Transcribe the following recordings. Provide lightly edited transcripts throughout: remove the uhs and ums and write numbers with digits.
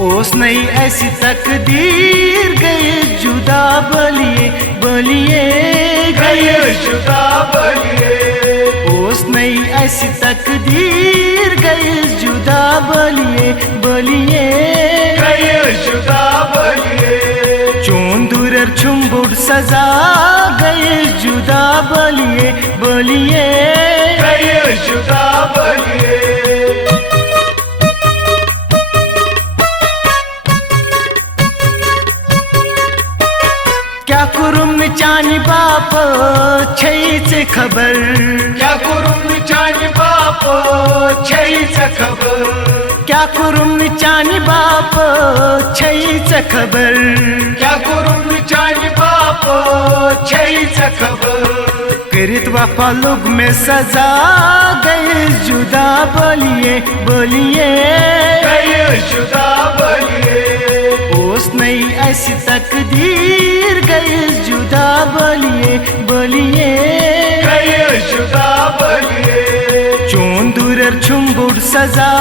ओस नहीं ऐसी तकदीर गए जुदा बलिए बलिए गए जुदा बलिए। ओस नहीं ऐसी तकदीर गए जुदा बलिए बलिए गए जुदा बलिए। चोंदुरर छुम्बुड़ सजा गए जुदा बलिए बलिए गए जुदा बलिए। क्या कुरुम चानी बाप छे खबर क्या कुरुम चानी बाप छे खबर। क्या कुरुम चानी बाप छे खबर क्या कुरुम चानी बाप छे खबर। करित वफा लोग में सजा गए जुदा बलिए बलिए गए जुदा बलिए। ओस नहीं ऐसी तकदीर गए जुदा बलिए बलिए गए जुदा बलिए। चोंदुरर छुम्बुड़ सजा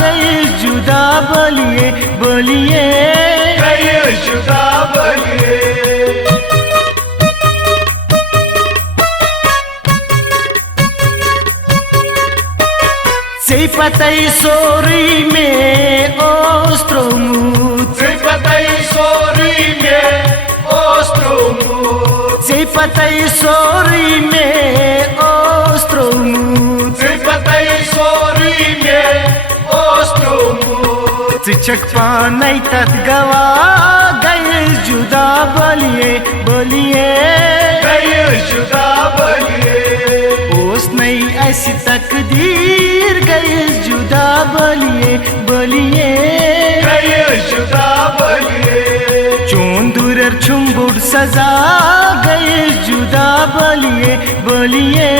गए जुदा बलिए बलिए गए जुदा बलिए। से पतई सोरी में ओस्ट्रोमूत से पतई सोरी में ओस्ट्रोमूत। से पतई सोरी में ओस्ट्रोमूत से पतई सोरी में ओस्ट्रोमूत। चिचक पानई तत गवा गए जुदा बलिए बलिए गए जुदा बलिए। ओस नहीं ऐसी तकदीर गए जुदा बलिए बलिए गए जुदा बलिए। चोंदुरर छुम्बुड़ सजा गए जुदा बलिए बलिए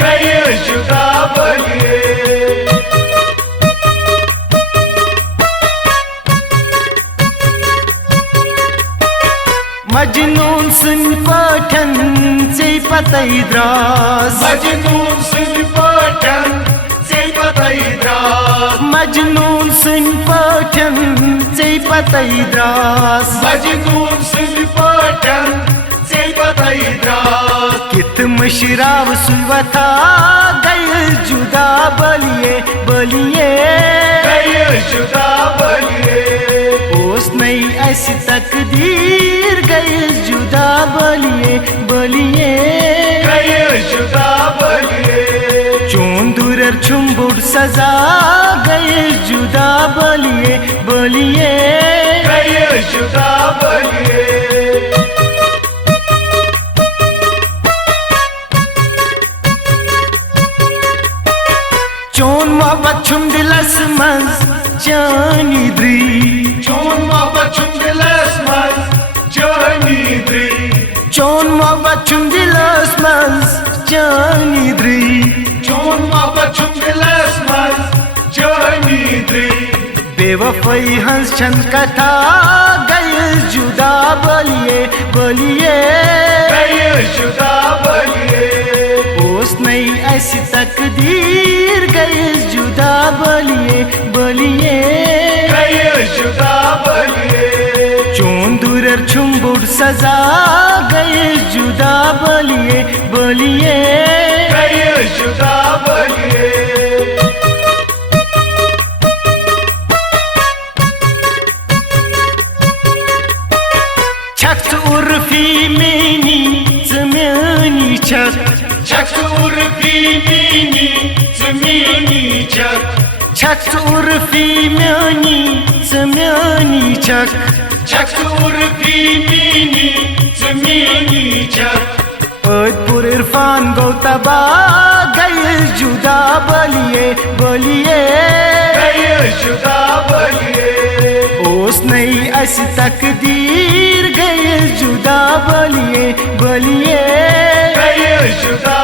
गए जुदा बलिए। मजनून सुन पठन से पतई द्रास मजनून सुन पठन से पतई द्रास। मजनून सुन पठन से पतई द्रास मजनून सुन पठन से पतई द्रास। कित मशराव सुवथा गए जुदा बलिए बलिए गए जुदा बलिए। ओस नहीं ऐसी तकदीर गए जुदा बलिए बलिए गए जुदा बलिए। चोंदुरर छुम्बुड़ सजा गए जुदा बलिए बलिए गए जुदा बलिए। चोन मोहब्बत छुम दिलस मज जानी द्री चोन मोहब्बत छुम दिलस मज जानी द्री। चोन मोहब्बत छुम दिलस मज जानी द्री चोन मोहब्बत छुम दिलस मज जानी द्री। बेवफाई हंस छन कथा गए जुदा बलिए बलिए गए जुदा बलिए। ओस नहीं ऐसी तकदीर गए जुदा बलिए बलिए गए जुदा बलिए। चोंदुरर छुम्बुड़ सजा गए जुदा बलिए बलिए गए जुदा बलिए। छक्स उर्फी मेनी जमीनी छक छक्स उर्फी मीनी जमीनी छक। छक्स उर्फी मेनी जमीनी छक छक्स उर्फी मीनी जमीनी छक। ओदपुर इरफान गौतबा गए जुदा बलिए बलिए गए जुदा बलिए। ओस नहीं ऐसी तकदीर गए जुदा बलिए बलिए गए जुदा